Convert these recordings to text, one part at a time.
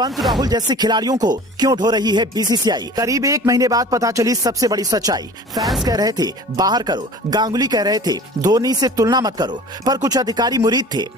पंत राहुल जैसे खिलाड़ियों को क्यों ढो रही है बीसीसीआई? करीब 1 महीने बाद पता चली सबसे बड़ी सच्चाई। फैंस कह रहे थे बाहर करो, गांगुली कह रहे थे धोनी से तुलना मत करो, पर कुछ अधिकारी मुरीद थे।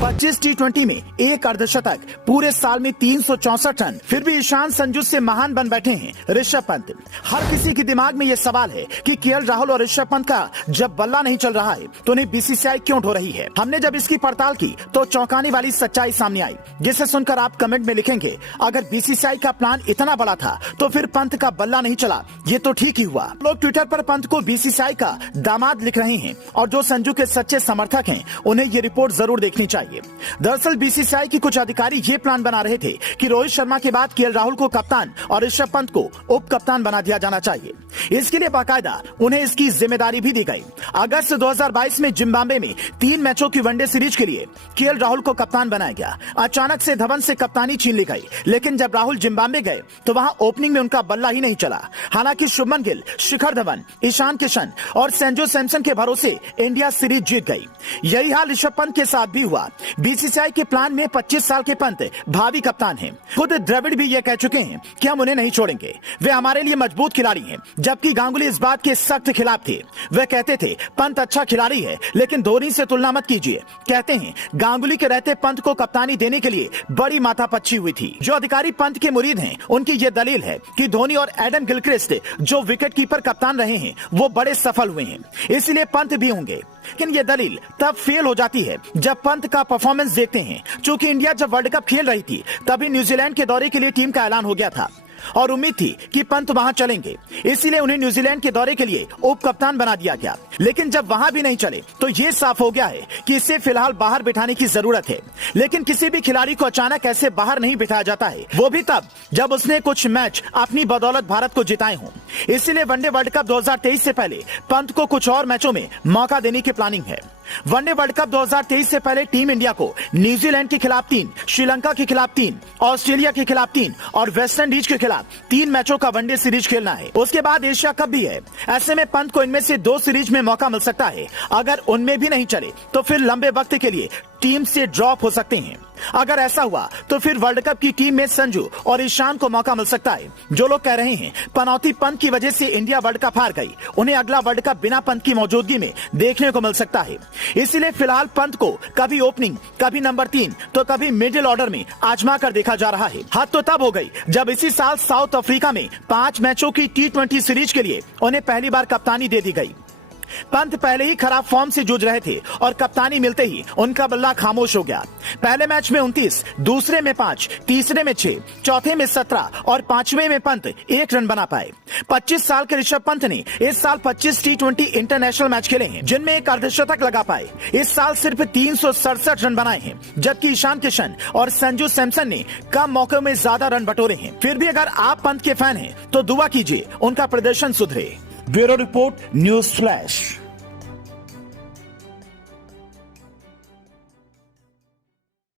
25 टी20 में एक अर्धशतक, पूरे साल में 364 रन, फिर भी ईशान संजू से महान बन बैठे हैं ऋषभ पंत। हर किसी के दिमाग में यह सवाल है कि केएल राहुल और ऋषभ पंत का जब बल्ला नहीं चल रहा है तो उन्हें बीसीसीआई क्यों ढो रही है? हमने जब इसकी पड़ताल की तो चौंकाने वाली सच्चाई सामने आई, जिसे सुनकर आप कमेंट में लिखेंगे अगर बीसीसीआई का प्लान इतना बड़ा था तो फिर पंत का बल्ला नहीं चला, ये तो ठीक ही हुआ। लोग ट्विटर पर पंत को बीसीसीआई का दामाद लिख रहे हैं और जो संजू के सच्चे समर्थक हैं उन्हें ये रिपोर्ट जरूर देखनी चाहिए। दरअसल बीसीसीआई के कुछ अधिकारी ये प्लान बना रहे थे कि रोहित शर्मा के बाद केएल राहुल को कप्तान और ऋषभ पंत को उप कप्तान बना दिया जाना चाहिए। इसके लिए बाकायदा उन्हें इसकी जिम्मेदारी भी दी गई। अगस्त 2022 में जिम्बाब्वे में 3 मैचों की वनडे सीरीज के लिए केएल राहुल को कप्तान बनाया गया। अचानक से धवन से कप्तानी छीन ली गई, लेकिन जब राहुल जिम्बाब्वे गए तो वहां ओपनिंग में उनका बल्ला ही नहीं चला। हालांकि शुभमन गिल, शिखर धवन, ईशान किशन और संजू सैमसन के भरोसे इंडिया सीरीज जीत गई। यही हाल ऋषभ पंत के साथ भी हुआ। बीसीसीआई के प्लान में 25 साल के पंत भावी कप्तान हैं। खुद द्रविड़ भी ये कह चुके हैं कि हम उन्हें नहीं छोड़ेंगे, वे हमारे लिए मजबूत खिलाड़ी हैं। जबकि गांगुली इस बात के सख्त खिलाफ थे। वे कहते थे पंत अच्छा खिलाड़ी है लेकिन धोनी से तुलना मत कीजिए। कहते हैं गांगुली के रहते पंत को कप्तानी देने के लिए बड़ी माथापच्ची हुई थी। जो अधिकारी पंत के मुरीद हैं उनकी ये दलील है कि धोनी और एडम गिलक्रिस्ट जो विकेट कीपर कप्तान रहे हैं वो बड़े सफल हुए हैं, इसलिए पंत भी होंगे। लेकिन ये दलील तब फेल हो जाती है जब पंत का परफॉर्मेंस देखते हैं। चूंकि इंडिया जब वर्ल्ड कप खेल रही थी तभी न्यूजीलैंड के दौरे के लिए टीम का ऐलान हो गया था और उम्मीद थी कि पंत वहां चलेंगे, इसीलिए उन्हें न्यूजीलैंड के दौरे के लिए उप कप्तान बना दिया गया। लेकिन जब वहां भी नहीं चले तो ये साफ हो गया है कि इसे फिलहाल बाहर बिठाने की जरूरत है। लेकिन किसी भी खिलाड़ी को अचानक ऐसे बाहर नहीं बिठाया जाता है, वो भी तब जब उसने कुछ मैच अपनी बदौलत भारत को जिताए हों। इसीलिए वनडे वर्ल्ड कप 2023 से पहले पंत को कुछ और मैचों में मौका देने की प्लानिंग है। वनडे वर्ल्ड कप 2023 से पहले टीम इंडिया को न्यूजीलैंड के खिलाफ 3, श्रीलंका के खिलाफ 3, ऑस्ट्रेलिया के खिलाफ 3 और वेस्ट इंडीज के खिलाफ 3 मैचों का वनडे सीरीज खेलना है। उसके बाद एशिया कप भी है। ऐसे में पंत को इनमें से 2 सीरीज में मौका मिल सकता है। अगर उनमें भी नहीं चले तो फिर लंबे वक्त के लिए टीम से ड्रॉप हो सकते हैं। अगर ऐसा हुआ तो फिर वर्ल्ड कप की टीम में संजू और ईशान को मौका मिल सकता है। जो लोग कह रहे हैं पनौती पंत की वजह से इंडिया वर्ल्ड कप हार गई, उन्हें अगला वर्ल्ड कप बिना पंत की मौजूदगी में देखने को मिल सकता है। इसीलिए फिलहाल पंत को कभी ओपनिंग, कभी नंबर 3 तो कभी मिडिल ऑर्डर में आजमा कर देखा जा रहा है। हद तो तब हो गई जब इसी साल साउथ अफ्रीका में 5 मैचों की टी20 सीरीज के लिए उन्हें पहली बार कप्तानी दे दी गई। पंत पहले ही खराब फॉर्म से जूझ रहे थे और कप्तानी मिलते ही उनका बल्ला खामोश हो गया। पहले मैच में 29, दूसरे में 5, तीसरे में 6, चौथे में 17 और 5वें में पंत 1 रन बना पाए। 25 साल के ऋषभ पंत ने इस साल 25 टी20 इंटरनेशनल मैच खेले हैं, जिनमें एक अर्धशतक लगा पाए। इस साल सिर्फ 367 रन बनाए हैं, जबकि ईशान किशन और संजू सैमसन ने कम मौकों में ज्यादा रन बटोरे हैं। फिर भी अगर आप पंत के फैन हैं तो दुआ कीजिए उनका प्रदर्शन सुधरे। Bureau report, news flash.